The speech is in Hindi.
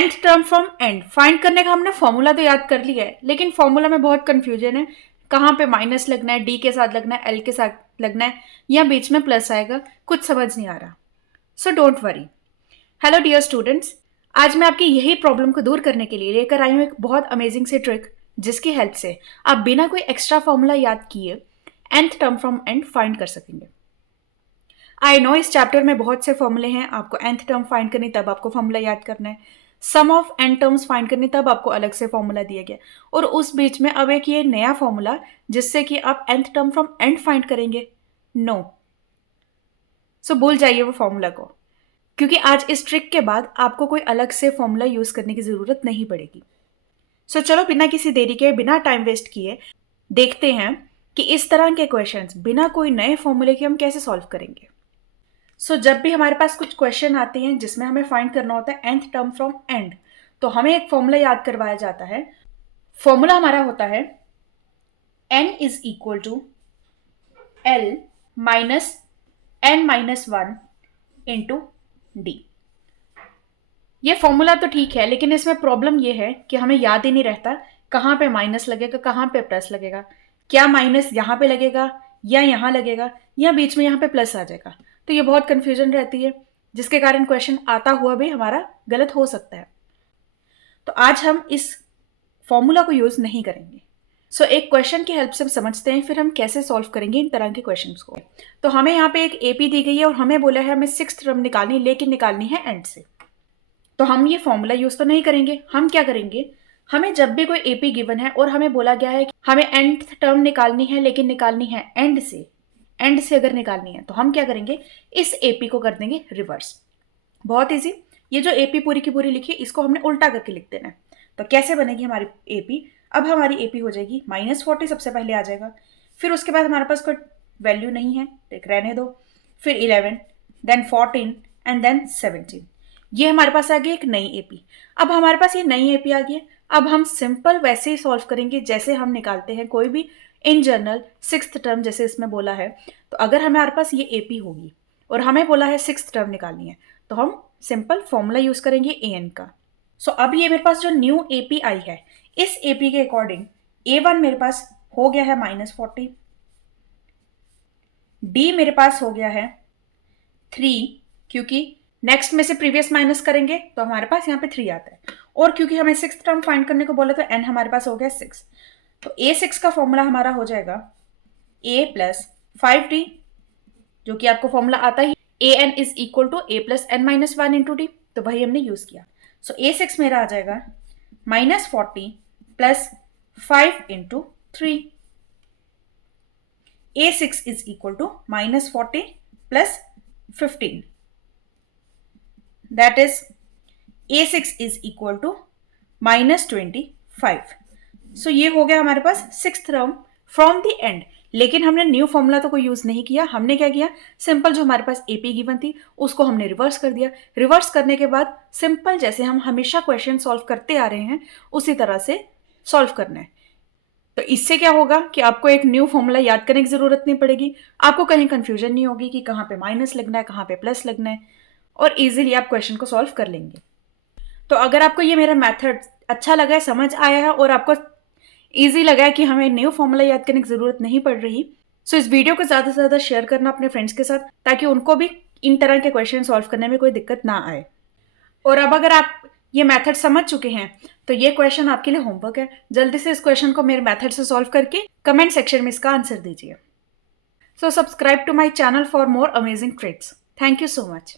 nth term from and find करने का हमने फॉर्मूला तो याद कर लिया है, लेकिन फॉर्मूला में बहुत कंफ्यूजन है। कहाँ पे माइनस लगना है, डी के साथ लगना है, एल के साथ लगना है, या बीच में प्लस आएगा, कुछ समझ नहीं आ रहा। So don't worry. Hello dear students, आज मैं आपकी यही प्रॉब्लम को दूर करने के लिए लेकर आई हूँ एक बहुत अमेजिंग सी ट्रिक, जिसकी हेल्प से आप बिना कोई एक्स्ट्रा फॉर्मूला याद किए nth term from and find कर सकेंगे। आई नो इस चैप्टर में बहुत से फॉर्मूले हैं, आपको nth टर्म फाइंड करनी तब आपको फॉर्मूला याद करना है, सम ऑफ n टर्म्स फाइंड करनी तब आपको अलग से फॉर्मूला दिया गया, और उस बीच में अब एक ये नया फॉर्मूला जिससे कि आप nth term from and find करेंगे। नो, सो भूल जाइए वो फॉर्मूला को, क्योंकि आज इस ट्रिक के बाद आपको कोई अलग से फॉर्मूला यूज करने की जरूरत नहीं पड़ेगी। सो चलो बिना किसी देरी के, बिना टाइम वेस्ट किए देखते हैं कि इस तरह के क्वेश्चंस बिना कोई नए फॉर्मूले के हम कैसे सॉल्व करेंगे। सो जब भी हमारे पास कुछ क्वेश्चन आते हैं जिसमें हमें फाइंड करना होता है nth टर्म फ्रॉम एंड, तो हमें एक फॉर्मूला याद करवाया जाता है। फॉर्मूला हमारा होता है n is equal to l minus n minus 1 into D. ये फॉर्मूला तो ठीक है, लेकिन इसमें प्रॉब्लम ये है कि हमें याद ही नहीं रहता कहाँ पे माइनस लगेगा, कहाँ पे प्लस लगेगा, क्या माइनस यहाँ पे लगेगा या यहाँ लगेगा, या बीच में यहाँ पे प्लस आ जाएगा। तो ये बहुत कंफ्यूजन रहती है, जिसके कारण क्वेश्चन आता हुआ भी हमारा गलत हो सकता है। तो आज हम इस फॉर्मूला को यूज नहीं करेंगे। सो एक क्वेश्चन की हेल्प से हम समझते हैं फिर हम कैसे सॉल्व करेंगे इन तरह के क्वेश्चंस को। तो हमें यहाँ पे एक एपी दी गई है और हमें बोला है हमें 6th टर्म निकालनी, लेकिन निकालनी है एंड से। तो हम ये फॉर्मूला यूज तो नहीं करेंगे। हम क्या करेंगे, हमें जब भी कोई एपी गिवन है और हमें बोला गया है कि हमें nth टर्म निकालनी है, लेकिन निकालनी है एंड से, एंड से अगर निकालनी है तो हम क्या करेंगे, इस एपी को कर देंगे रिवर्स। बहुत इजी। ये जो एपी पूरी की पूरी लिखी है इसको हमने उल्टा करके लिख देना है। तो कैसे बनेगी हमारी एपी, अब हमारी एपी हो जाएगी -40 सबसे पहले आ जाएगा, फिर उसके बाद हमारे पास कोई वैल्यू नहीं है, एक रहने दो, फिर 11, देन 14 एंड देन 17। ये हमारे पास आ गई एक नई एपी। अब हमारे पास ये नई एपी आ गई है। अब हम सिंपल वैसे ही सॉल्व करेंगे जैसे हम निकालते हैं कोई भी इन जनरल 6th टर्म, जैसे इसमें बोला है। तो अगर हमारे पास ये एपी होगी और हमें बोला है 6th टर्म निकालनी है, तो हम सिंपल फॉर्मूला यूज करेंगे an का। सो अब ये मेरे पास जो न्यू एपी आई है, इस एपी के अकॉर्डिंग a1 मेरे पास हो गया है -40, d मेरे पास हो गया है 3, क्योंकि नेक्स्ट में से प्रीवियस माइनस करेंगे तो हमारे पास यहाँ पे 3 आता है, और क्योंकि हमें 6th टर्म फाइंड करने को बोला तो n हमारे पास हो गया 6। तो a6 का फॉर्मूला हमारा हो जाएगा a प्लस 5d, जो कि आपको फॉर्मूला आता ही an is equal to a plus n minus 1 into D, तो वही हमने यूज किया। सो a6 मेरा आ जाएगा -40 plus 5 into 3। a6 is equal to -40 plus 15, that is a6 is equal to -25। So ये हो गया हमारे पास 6th term from the end. लेकिन हमने न्यू फॉर्मूला तो कोई यूज नहीं किया। हमने क्या किया, सिंपल जो हमारे पास एपी गिवन थी उसको हमने रिवर्स कर दिया। रिवर्स करने के बाद सिंपल जैसे हम हमेशा क्वेश्चन सॉल्व करते आ रहे हैं उसी तरह से सॉल्व करना है। तो इससे क्या होगा कि आपको एक न्यू फॉर्मूला याद करने की जरूरत नहीं पड़ेगी, आपको कहीं कंफ्यूजन नहीं होगी कि कहाँ पे माइनस लगना है, कहाँ पे प्लस लगना है, और इजीली आप क्वेश्चन को सॉल्व कर लेंगे। तो अगर आपको ये मेरा मेथड अच्छा लगा है, समझ आया है, और आपको इजी लगा है कि हमें न्यू फॉर्मूला याद करने की जरूरत नहीं पड़ रही, सो इस वीडियो को ज़्यादा से ज़्यादा शेयर करना अपने फ्रेंड्स के साथ, ताकि उनको भी इन तरह के क्वेश्चन सॉल्व करने में कोई दिक्कत ना आए। और अब अगर आप ये मेथड समझ चुके हैं तो ये क्वेश्चन आपके लिए होमवर्क है। जल्दी से इस क्वेश्चन को मेरे मेथड से सॉल्व करके कमेंट सेक्शन में इसका आंसर दीजिए। So subscribe to my channel for more amazing tricks. Thank you so much.